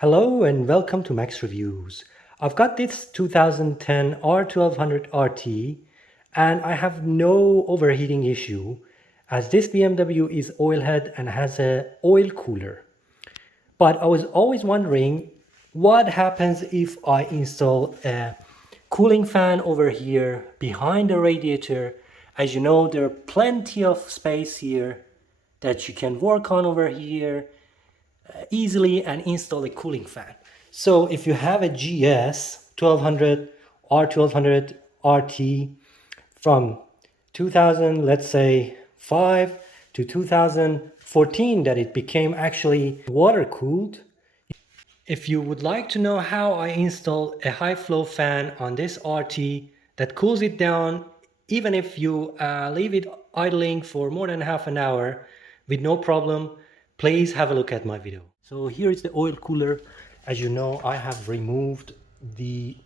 Hello and welcome to Max Reviews. I've got this 2010 R1200 RT and I have no overheating issue as this BMW is oilhead and has a oil cooler. But I was always wondering what happens if I install a cooling fan over here behind the radiator. As you know, there are plenty of space here that you can work on over here easily and install a cooling fan. So if you have a GS 1200 R1200 RT from 2000, let's say 5 to 2014 that it became actually water cooled. If you would like to know how I install a high flow fan on this RT that cools it down even if you leave it idling for more than half an hour with no problem, please have a look at my video. So here is the oil cooler. As you know, I have removed the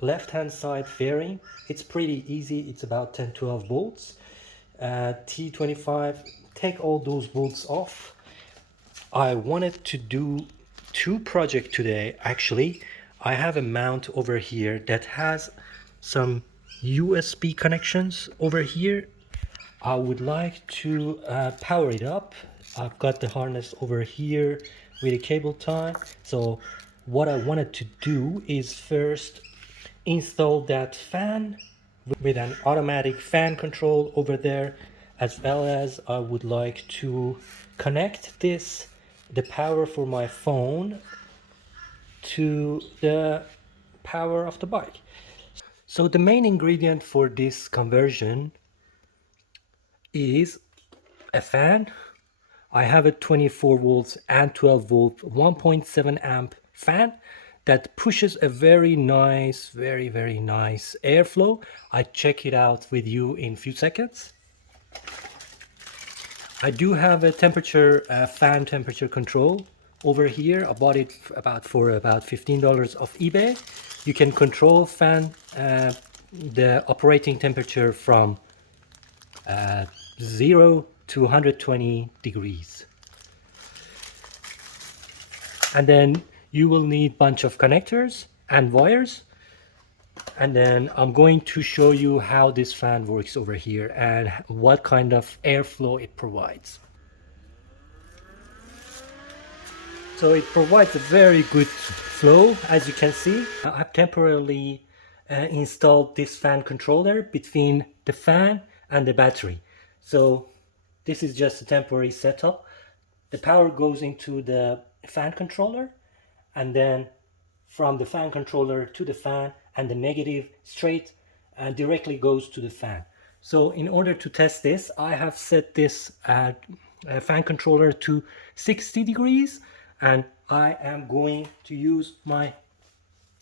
left hand side fairing. It's pretty easy. It's about 10-12 bolts. T25, take all those bolts off. I wanted to do two projects today. Actually, I have a mount over here that has some USB connections over here. I would like to power it up. I've got the harness over here with a cable tie. So what I wanted to do is first install that fan with an automatic fan control over there, as well as I would like to connect the power for my phone to the power of the bike. So the main ingredient for this conversion is a fan. I have a 24 volts and 12 volt 1.7 amp fan that pushes a very nice, very nice airflow. I check it out with you in a few seconds. I do have a fan temperature control over here. I bought it for about $15 off eBay. You can control the operating temperature from 0 to 120 degrees. And then you will need a bunch of connectors and wires. And then I'm going to show you how this fan works over here and what kind of airflow it provides. So it provides a very good flow, as you can see. I've temporarily installed this fan controller between the fan and the battery. So this is just a temporary setup. The power goes into the fan controller, and then from the fan controller to the fan, and the negative straight directly goes to the fan. So in order to test this, I have set this fan controller to 60 degrees, and I am going to use my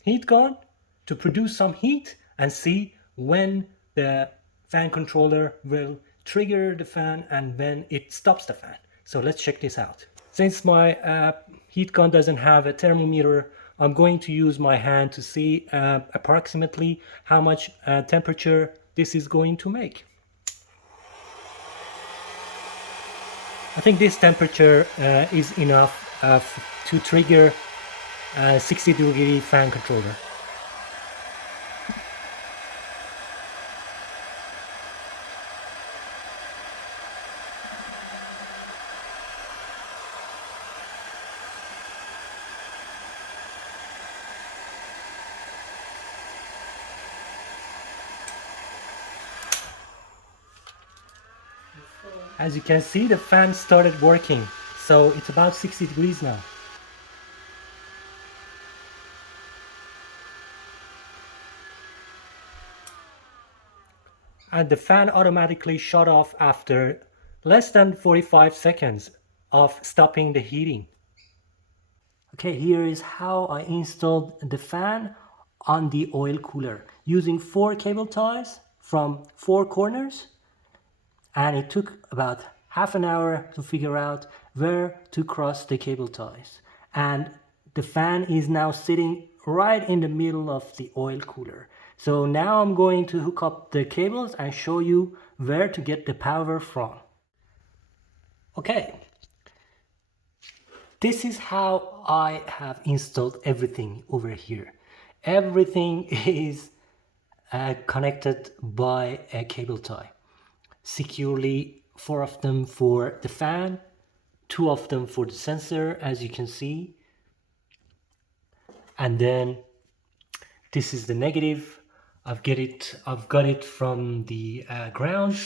heat gun to produce some heat and see when the fan controller will trigger the fan and when it stops the fan. So let's check this out. Since my heat gun doesn't have a thermometer, I'm going to use my hand to see approximately how much temperature this is going to make. I think this temperature is enough to trigger a 60-degree fan controller. As you can see, the fan started working, so it's about 60 degrees now. And the fan automatically shut off after less than 45 seconds of stopping the heating. Okay, here is how I installed the fan on the oil cooler using 4 cable ties from 4 corners, and it took about half an hour to figure out where to cross the cable ties. And the fan is now sitting right in the middle of the oil cooler. So now I'm going to hook up the cables and show you where to get the power from. Okay, This is how I have installed everything over here. Everything is connected by a cable tie securely, 4 of them for the fan, 2 of them for the sensor, as you can see, and then this is the negative. I've got it from the ground.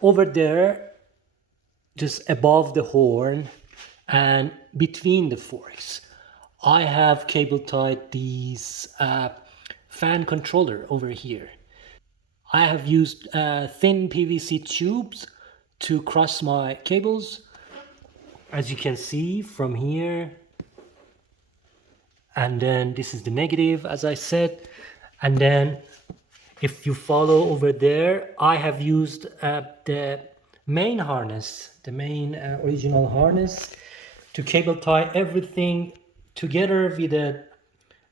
Over there, just above the horn and between the forks, I have cable tied these fan controller over here. I have used thin PVC tubes to cross my cables, as you can see from here. And then this is the negative, as I said. And then if you follow over there, I have used the main harness, the main original harness, to cable tie everything together with a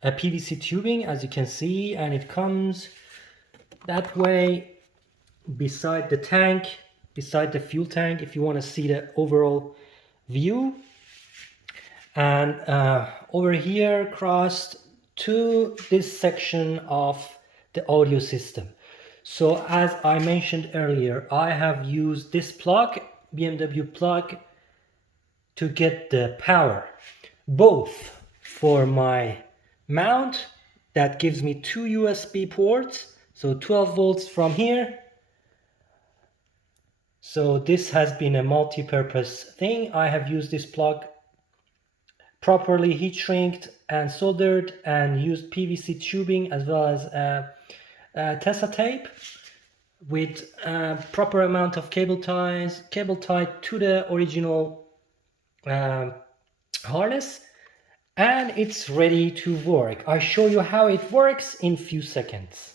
PVC tubing, as you can see, and it comes that way beside the tank, beside the fuel tank, if you want to see the overall view. And over here crossed to this section of the audio system. So as I mentioned earlier, I have used this plug, BMW plug, to get the power, both for my mount that gives me 2 USB ports, so 12 volts from here. So this has been a multi-purpose thing. I have used this plug properly heat shrinked and soldered, and used PVC tubing as well as Tessa tape with proper amount of cable tied to the original harness, and it's ready to work. I'll show you how it works in few seconds.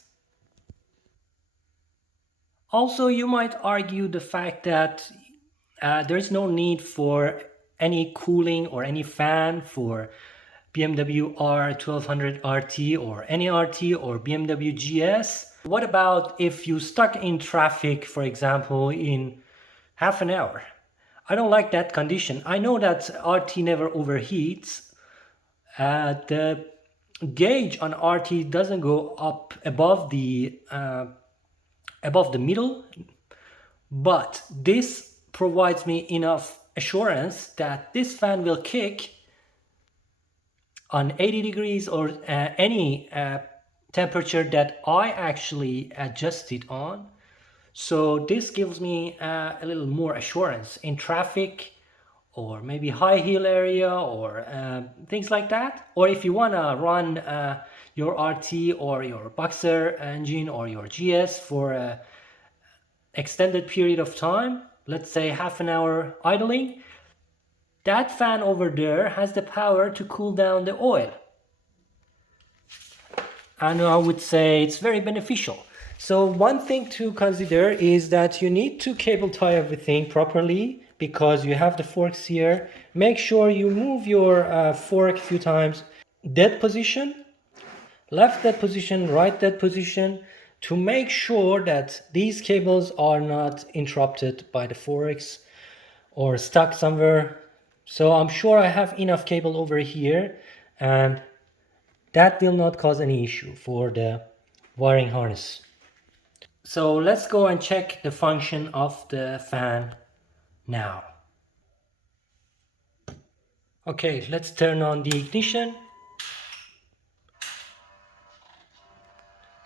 Also, you might argue the fact that there's no need for any cooling or any fan for BMW R1200 RT or any RT or BMW GS. What about if you stuck in traffic, for example, in half an hour? I don't like that condition. I know that RT never overheats. The gauge on RT doesn't go up above the middle, but this provides me enough assurance that this fan will kick on 80 degrees or any temperature that I actually adjust it on. So this gives me a little more assurance in traffic, or maybe high hill area, or things like that. Or if you want to run your RT or your Boxer engine or your GS for an extended period of time, let's say half an hour idling, that fan over there has the power to cool down the oil. And I would say it's very beneficial. So one thing to consider is that you need to cable tie everything properly, because you have the forks here. Make sure you move your fork a few times. Dead position, left dead position, right dead position, to make sure that these cables are not interrupted by the forks or stuck somewhere. So I'm sure I have enough cable over here, and that will not cause any issue for the wiring harness. So let's go and check the function of the fan now. Okay, let's turn on the ignition,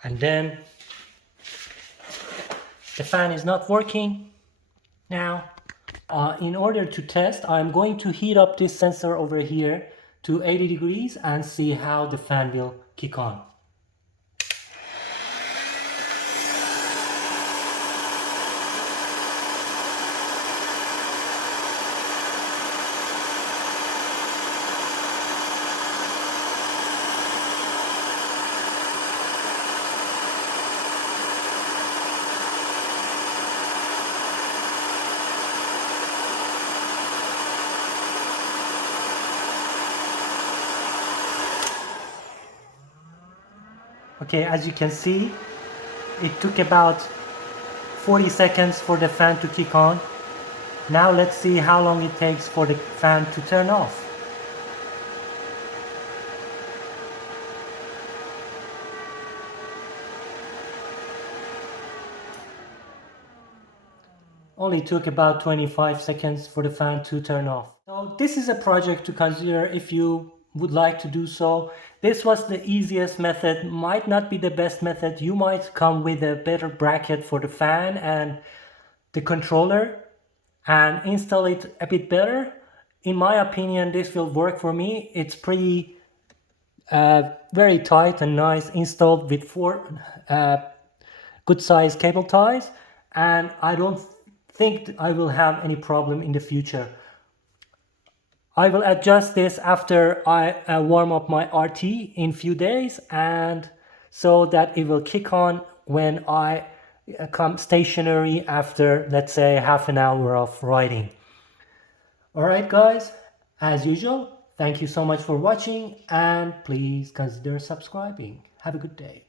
and then the fan is not working now. In order to test, I'm going to heat up this sensor over here to 80 degrees and see how the fan will kick on. Okay, as you can see, it took about 40 seconds for the fan to kick on. Now let's see how long it takes for the fan to turn off. Only took about 25 seconds for the fan to turn off. So this is a project to consider if you would like to do so. This was the easiest method, might not be the best method. You might come with a better bracket for the fan and the controller and install it a bit better. In my opinion, this will work for me. It's pretty very tight and nice, installed with 4 good size cable ties, and I don't think I will have any problem in the future. I will adjust this after I warm up my RT in few days, and so that it will kick on when I come stationary after, let's say, half an hour of riding. Alright guys, as usual, thank you so much for watching, and please consider subscribing. Have a good day.